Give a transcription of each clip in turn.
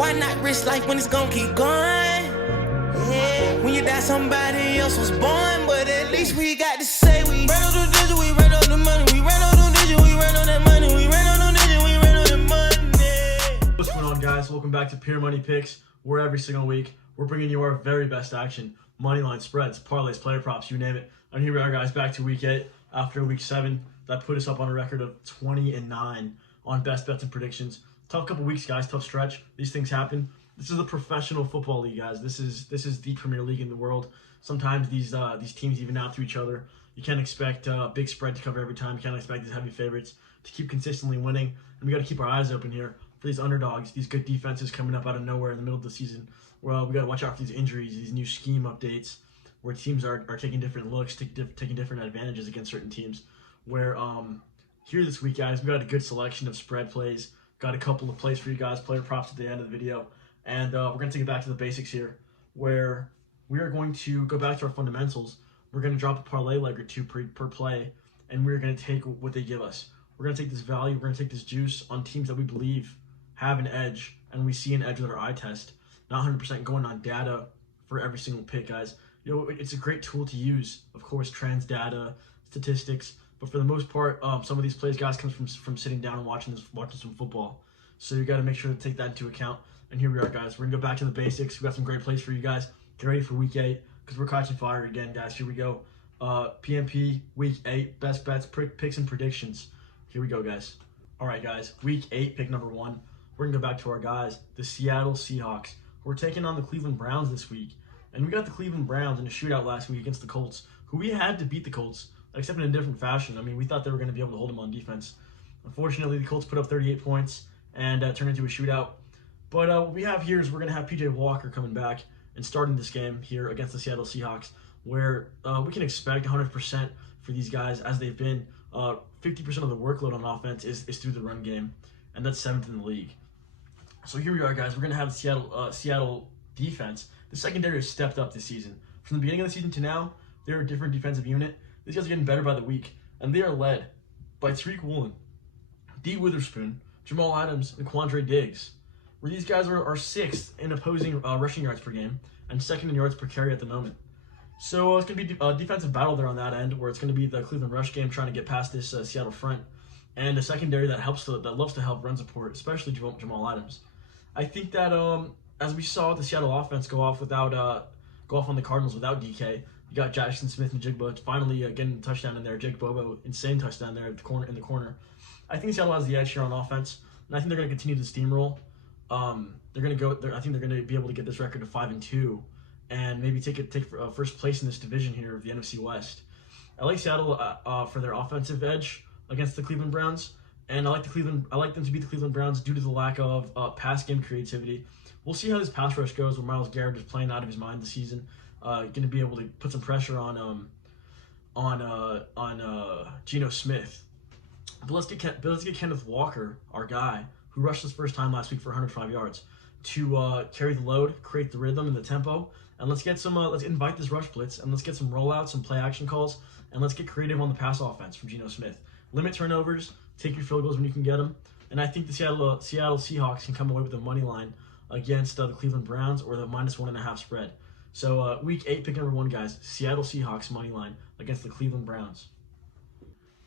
Why not risk life when it's gonna keep going? Yeah. When you die, somebody else was born, but at least we got to say we ran on the digit, we ran on the money, we ran on the digit, we ran on that money, we ran on the digit, we ran on the money. What's going on, guys? Welcome back to Pure Money Picks, where every single week we're bringing you our very best action, money line spreads, parlays, player props, you name it. And here we are, guys, back to week 8 after week 7. That put us up on a record of 20-9 on best bets and predictions. Tough couple weeks, guys. Tough stretch. These things happen. This is a professional football league, guys. This is the premier league in the world. Sometimes these teams even out to each other. You can't expect a big spread to cover every time. You can't expect these heavy favorites to keep consistently winning. And we got to keep our eyes open here for these underdogs, these good defenses coming up out of nowhere in the middle of the season. Well, we got to watch out for these injuries, these new scheme updates, where teams are taking different looks, taking different advantages against certain teams. Where here this week, guys, we got a good selection of spread plays. Got a couple of plays for you guys, player props at the end of the video. And we're going to take it back to the basics here, where we are going to go back to our fundamentals. We're going to drop a parlay leg or two per play, and we're going to take what they give us. We're going to take this value, we're going to take this juice on teams that we believe have an edge, and we see an edge with our eye test. Not 100% going on data for every single pick, guys. You know, it's a great tool to use, of course, trends data, statistics, but for the most part, some of these plays, guys, comes from sitting down and watching some football. So you got to make sure to take that into account. And here we are, guys. We're going to go back to the basics. We got some great plays for you guys. Get ready for week 8 because we're catching fire again, guys. Here we go. PMP, week 8, best bets, picks, and predictions. Here we go, guys. All right, guys. Week 8, pick number 1. We're going to go back to our guys, the Seattle Seahawks. We're taking on the Cleveland Browns this week. And we got the Cleveland Browns in a shootout last week against the Colts, who we had to beat the Colts, except in a different fashion. I mean, we thought they were going to be able to hold them on defense. Unfortunately, the Colts put up 38 points and turned into a shootout. But what we have here is we're going to have P.J. Walker coming back and starting this game here against the Seattle Seahawks, where we can expect 100% for these guys as they've been. 50% of the workload on offense is through the run game, and that's 7th in the league. So here we are, guys. We're going to have the Seattle defense. The secondary has stepped up this season. From the beginning of the season to now, they're a different defensive unit. These guys are getting better by the week, and they are led by Tariq Woolen, D. Witherspoon, Jamal Adams, and Quandre Diggs, where these guys are 6th in opposing rushing yards per game and 2nd in yards per carry at the moment. So it's going to be a defensive battle there on that end, where it's going to be the Cleveland rush game trying to get past this Seattle front, and a secondary that loves to help run support, especially Jamal Adams. I think that as we saw the Seattle offense go off on the Cardinals without DK, you got Jackson Smith and Jigba finally getting a touchdown in there. Jake Bobo, insane touchdown there at in the corner. I think Seattle has the edge here on offense, and I think they're going to continue to steamroll. I think they're going to be able to get this record to 5-2, and maybe take first place in this division here of the NFC West. I like Seattle for their offensive edge against the Cleveland Browns, and I like them to beat the Cleveland Browns due to the lack of pass game creativity. We'll see how this pass rush goes when Myles Garrett is playing out of his mind this season. Going to be able to put some pressure on Geno Smith. But let's get Kenneth Walker, our guy, who rushed his first time last week for 105 yards, to carry the load, create the rhythm and the tempo, and let's invite this rush blitz, and let's get some rollouts, some play action calls, and let's get creative on the pass offense from Geno Smith. Limit turnovers, take your field goals when you can get them, and I think the Seattle Seahawks can come away with a money line against the Cleveland Browns or the -1.5 spread. So week 8, pick number 1, guys, Seattle Seahawks money line against the Cleveland Browns.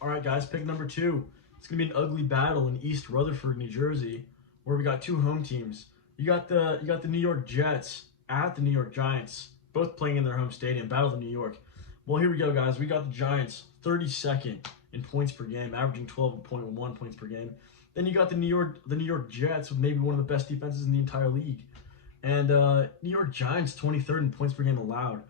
All right, guys, pick number 2. It's going to be an ugly battle in East Rutherford, New Jersey, where we got 2 home teams. You got the New York Jets at the New York Giants, both playing in their home stadium, Battle of New York. Well, here we go, guys. We got the Giants 32nd in points per game, averaging 12.1 points per game. Then you got the New York Jets with maybe one of the best defenses in the entire league. And New York Giants 23rd in points per game allowed.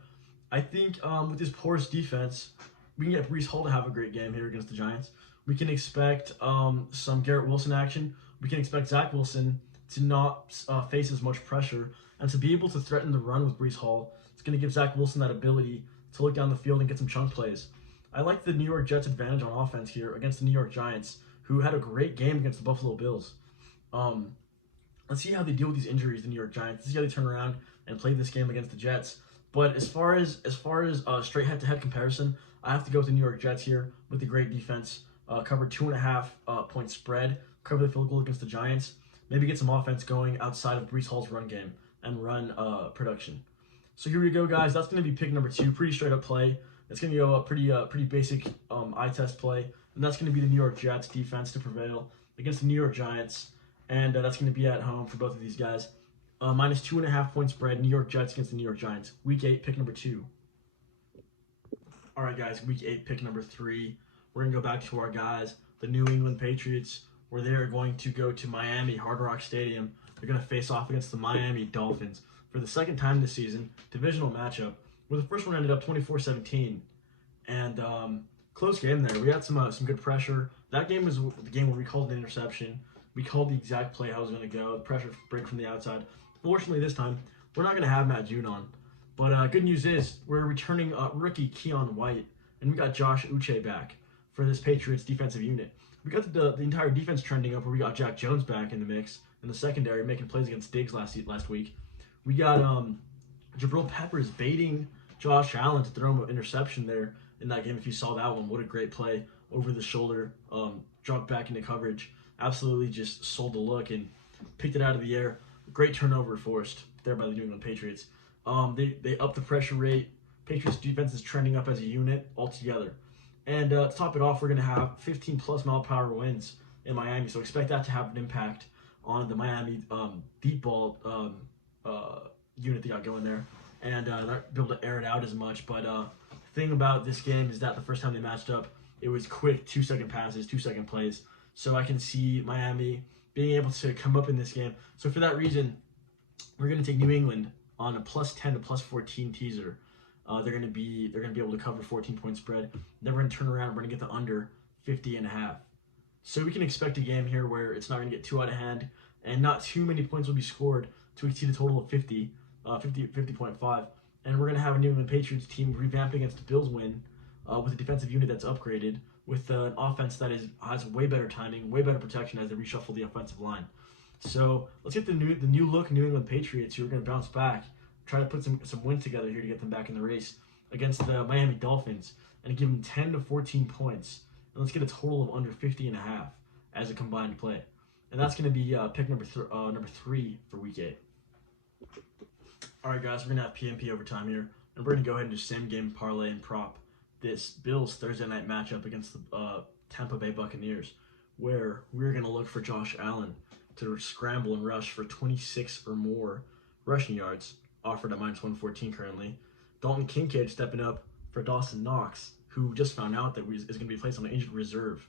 I think with this porous defense, we can get Breece Hall to have a great game here against the Giants. We can expect some Garrett Wilson action. We can expect Zach Wilson to not face as much pressure and to be able to threaten the run with Breece Hall. It's going to give Zach Wilson that ability to look down the field and get some chunk plays. I like the New York Jets' advantage on offense here against the New York Giants, who had a great game against the Buffalo Bills. Let's see how they deal with these injuries, the New York Giants. Let's see how they turn around and play this game against the Jets. But as far as straight head-to-head comparison, I have to go with the New York Jets here with the great defense. Covered 2.5 point spread. Cover the field goal against the Giants. maybe get some offense going outside of Breece Hall's run game and run production. So here we go, guys. That's going to be pick number 2. Pretty straight up play. It's going to go a pretty basic eye test play, and that's going to be the New York Jets defense to prevail against the New York Giants, and that's going to be at home for both of these guys. Minus 2.5 point spread. New York Jets against the New York Giants. Week 8, pick number 2. All right, guys. Week 8, pick number 3. We're going to go back to our guys, the New England Patriots, where they are going to go to Miami, Hard Rock Stadium. They're going to face off against the Miami Dolphins for the second time this season, divisional matchup, where the first one ended up 24-17. And close game there. We had some good pressure. That game was the game where we called an interception. We called the exact play how it was going to go, the pressure break from the outside. Fortunately, this time, we're not going to have Matt Judon. But good news is, we're returning rookie Keon White, and we got Josh Uche back for this Patriots defensive unit. We got the entire defense trending up, where we got Jack Jones back in the mix in the secondary, making plays against Diggs last week. We got Jabril Peppers baiting Josh Allen to throw him an interception there in that game. If you saw that one, what a great play over the shoulder, dropped back into coverage. Absolutely just sold the look and picked it out of the air. Great turnover forced there by the New England Patriots. They upped the pressure rate. Patriots defense is trending up as a unit altogether. And to top it off, we're going to have 15-plus mile-per-hour winds in Miami. So expect that to have an impact on the Miami deep ball unit they got going there. And not be able to air it out as much. But the thing about this game is that the first time they matched up, it was quick 2-second passes, 2-second plays. So I can see Miami being able to come up in this game. So for that reason, we're going to take New England on a +10 to +14 teaser. They're going to be able to cover 14-point spread. Then we're going to turn around and we're going to get the under 50.5. So we can expect a game here where it's not going to get too out of hand, and not too many points will be scored to exceed a total of 50.5. And we're going to have a New England Patriots team revamped against the Bills win with a defensive unit that's upgraded, with an offense that has way better timing, way better protection as they reshuffle the offensive line. So let's get the new look New England Patriots, who are going to bounce back, try to put some wins together here to get them back in the race against the Miami Dolphins, and give them 10 to 14 points. And let's get a total of under 50.5 as a combined play. And that's going to be pick number 3 for Week 8. All right, guys, we're going to have PMP overtime here, and we're going to go ahead and do same game parlay and prop this Bills Thursday night matchup against the Tampa Bay Buccaneers, where we're going to look for Josh Allen to scramble and rush for 26 or more rushing yards, offered at -114 currently. Dalton Kincaid stepping up for Dawson Knox, who just found out that is going to be placed on an injured reserve.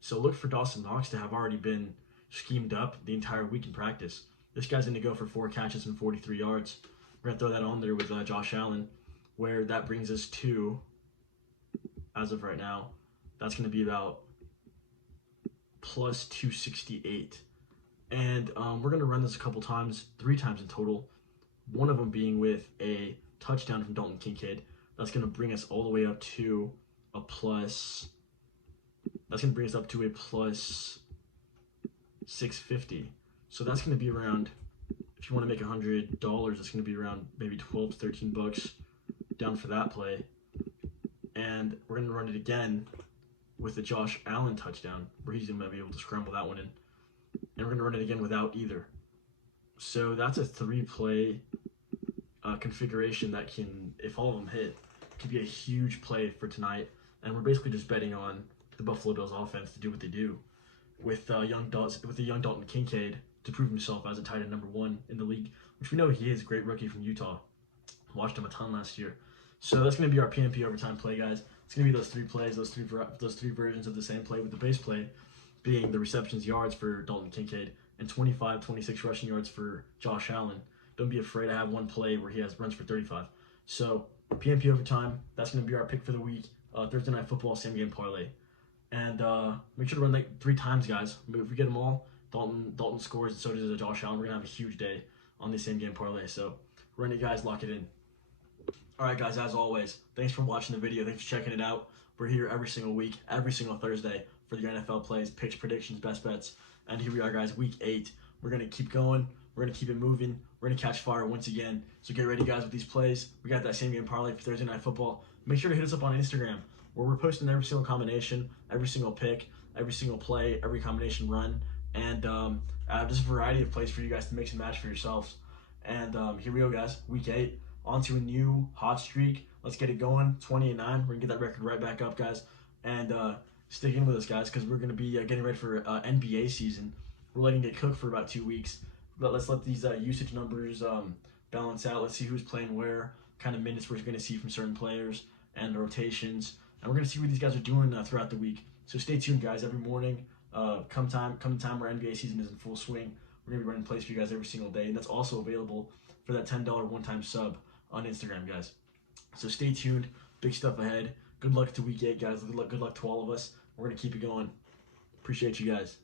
So look for Dawson Knox to have already been schemed up the entire week in practice. This guy's going to go for 4 catches and 43 yards. We're going to throw that on there with Josh Allen, where that brings us to, as of right now, that's going to be about +268. And we're going to run this a couple times, 3 times in total. One of them being with a touchdown from Dalton Kincaid. That's going to bring us all the way up to a plus. That's going to bring us up to a +650. So that's going to be around, if you want to make $100, it's going to be around maybe 12 to 13 bucks down for that play. And we're going to run it again with the Josh Allen touchdown, where he's going to be able to scramble that one in. And we're going to run it again without either. So that's a 3-play configuration that can, if all of them hit, could be a huge play for tonight. And we're basically just betting on the Buffalo Bills offense to do what they do with the young Dalton Kincaid to prove himself as a tight end number 1 in the league, which we know he is. A great rookie from Utah. Watched him a ton last year. So that's going to be our PMP overtime play, guys. It's going to be those 3 plays, those three versions of the same play, with the base play being the receptions yards for Dalton Kincaid and 25, 26 rushing yards for Josh Allen. Don't be afraid to have one play where he runs for 35. So PMP overtime, that's going to be our pick for the week. Thursday Night Football, same game parlay. And make sure to run like 3 times, guys. If we get them all, Dalton scores, and so does Josh Allen. We're going to have a huge day on the same game parlay. So run it, guys. Lock it in. All right, guys, as always, thanks for watching the video. Thanks for checking it out. We're here every single week, every single Thursday for the NFL plays, picks, predictions, best bets. And here we are, guys, week 8. We're going to keep going. We're going to keep it moving. We're going to catch fire once again. So get ready, guys, with these plays. We got that same game parlay for Thursday Night Football. Make sure to hit us up on Instagram, where we're posting every single combination, every single pick, every single play, every combination run. and just a variety of plays for you guys to mix and match for yourselves. And here we go, guys. Week 8, on to a new hot streak. Let's get it going. 20-9. We're gonna get that record right back up, guys. And stick in with us, guys, because we're gonna be getting ready for NBA season. We're letting it cook for about 2 weeks. But let's let these usage numbers balance out. Let's see who's playing where, kind of minutes we're going to see from certain players, and the rotations. And we're going to see what these guys are doing throughout the week. So stay tuned, guys. Every morning, come time where NBA season is in full swing, we're going to be running plays for you guys every single day. And that's also available for that $10 one-time sub on Instagram, guys. So stay tuned. Big stuff ahead. Good luck to week 8, guys. Good luck to all of us. We're going to keep it going. Appreciate you guys.